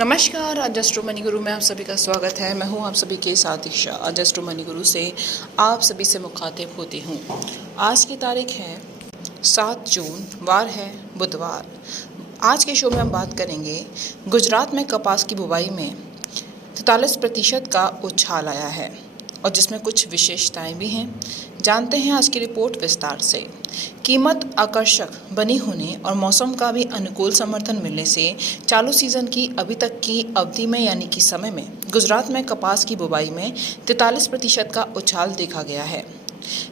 नमस्कार। आज astro money गुरु में आप सभी का स्वागत है। मैं हूं आप सभी के साथ दीक्षा। आज एस्ट्रो मनी गुरु से आप सभी से मुखातिब होती हूं। आज की तारीख है 7 जून, वार है बुधवार। आज के शो में हम बात करेंगे गुजरात में कपास की बुवाई में 43% का उछाल आया है और जिसमें कुछ विशेषताएं भी हैं। जानते हैं आज की रिपोर्ट विस्तार से। कीमत आकर्षक बनी होने और मौसम का भी अनुकूल समर्थन मिलने से चालू सीजन की अभी तक की अवधि में यानी कि समय में गुजरात में कपास की बुवाई में 43% का उछाल देखा गया है।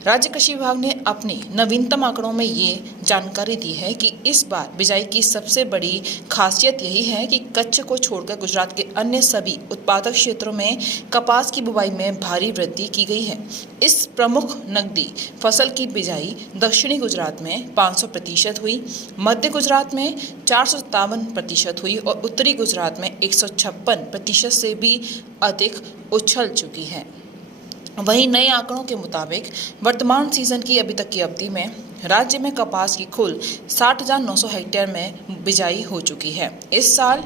राज्य कृषि विभाग ने अपने नवीनतम आंकड़ों में ये जानकारी दी है कि इस बार बिजाई की सबसे बड़ी खासियत यही है कि कच्छ को छोड़कर गुजरात के अन्य सभी उत्पादक क्षेत्रों में कपास की बुवाई में भारी वृद्धि की गई है। इस प्रमुख नकदी फसल की बिजाई दक्षिणी गुजरात में 500% हुई, मध्य गुजरात में 457% हुई और उत्तरी गुजरात में 156% से भी अधिक उछल चुकी है। वहीं नए आंकड़ों के मुताबिक वर्तमान सीजन की अभी तक की अवधि में राज्य में कपास की कुल 60,900 हेक्टेयर में बिजाई हो चुकी है। इस साल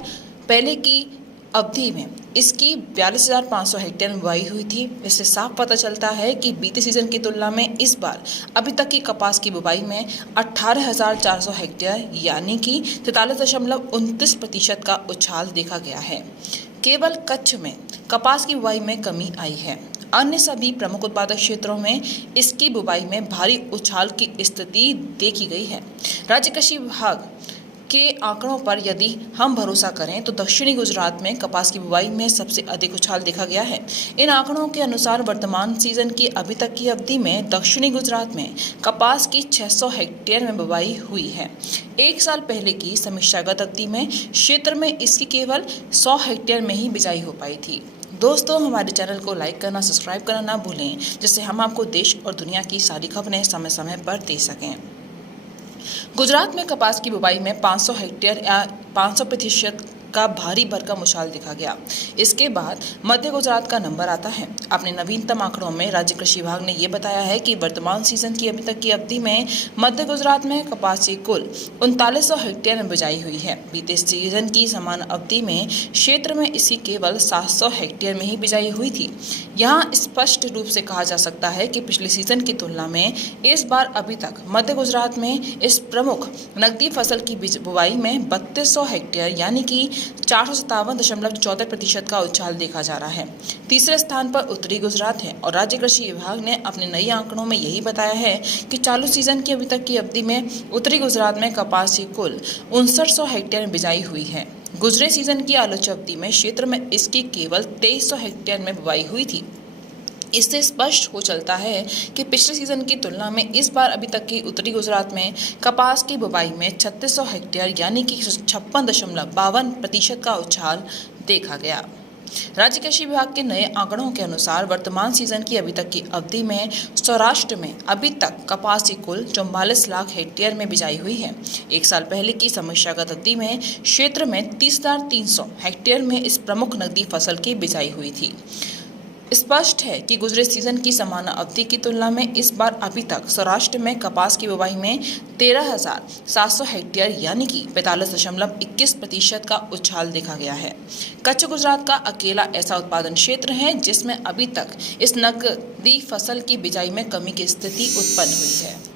पहले की अवधि में इसकी 42,500 हेक्टेयर में बुआई हुई थी। इससे साफ पता चलता है कि बीते सीजन की तुलना में इस बार अभी तक की कपास की बुवाई में 18,400 हेक्टेयर यानी कि 43.29% का उछाल देखा गया है। केवल कच्छ में कपास की बुवाई में कमी आई है। अन्य सभी प्रमुख उत्पादक क्षेत्रों में इसकी बुवाई में भारी उछाल की स्थिति देखी गई है। राज्य कृषि विभाग के आंकड़ों पर यदि हम भरोसा करें तो दक्षिणी गुजरात में कपास की बुवाई में सबसे अधिक उछाल देखा गया है। इन आंकड़ों के अनुसार वर्तमान सीजन की अभी तक की अवधि में दक्षिणी गुजरात में कपास की 600 हेक्टेयर में बुवाई हुई है। एक साल पहले की समीक्षागत अवधि में क्षेत्र में इसकी केवल 100 हेक्टेयर में ही बिजाई हो पाई थी। दोस्तों, हमारे चैनल को लाइक करना, सब्सक्राइब करना ना भूलें, जिससे हम आपको देश और दुनिया की सारी खबरें समय समय पर दे सकें। गुजरात में कपास की बुवाई में 500 हेक्टेयर या 500% का भारी भरकम उछाल देखा गया। इसके बाद मध्य गुजरात का नंबर आता है। अपने नवीनतम आंकड़ों में राज्य कृषि विभाग ने यह बताया है कि वर्तमान सीजन की अभी तक की अवधि में मध्य गुजरात में कपास की कुल 3900 हेक्टेयर में बिजाई हुई है। बीते सीजन की समान अवधि में क्षेत्र में इसकी केवल 700 हेक्टेयर में ही बिजाई हुई थी। यहाँ स्पष्ट रूप से कहा जा सकता है कि पिछले सीजन की तुलना में इस बार अभी तक मध्य गुजरात में इस प्रमुख नकदी फसल की बुवाई में 3200 हेक्टेयर यानी कि 457.14% का उछाल देखा जा रहा है। तीसरे स्थान पर उत्तरी गुजरात है और राज्य कृषि विभाग ने अपने नए आंकड़ों में यही बताया है कि चालू सीजन की अभी तक की अवधि में उत्तरी गुजरात में कपास की कुल 5900 हेक्टेयर में बिजाई हुई है। गुजरे सीजन की आलोच्य अवधि में क्षेत्र में इसकी केवल 2300 हेक्टेयर में बुवाई हुई थी। इससे स्पष्ट हो चलता है कि पिछले सीजन की तुलना में इस बार अभी तक की उत्तरी गुजरात में कपास की बुवाई में 3600 हेक्टेयर यानी कि 56.52% का उछाल देखा गया। राज्य कृषि विभाग के नए आंकड़ों के अनुसार वर्तमान सीजन की अभी तक की अवधि में सौराष्ट्र में अभी तक कपास की कुल 44 लाख हेक्टेयर में बिजाई हुई है। एक साल पहले की समीक्षागत अवधि में क्षेत्र में 30,300 हेक्टेयर में इस प्रमुख नकदी फसल की बिजाई हुई थी। स्पष्ट है कि गुजरे सीजन की समान अवधि की तुलना में इस बार अभी तक सौराष्ट्र में कपास की बुवाई में 13,700 हेक्टेयर यानी कि 45.21% का उछाल देखा गया है। कच्छ गुजरात का अकेला ऐसा उत्पादन क्षेत्र है जिसमें अभी तक इस नकदी फसल की बिजाई में कमी की स्थिति उत्पन्न हुई है।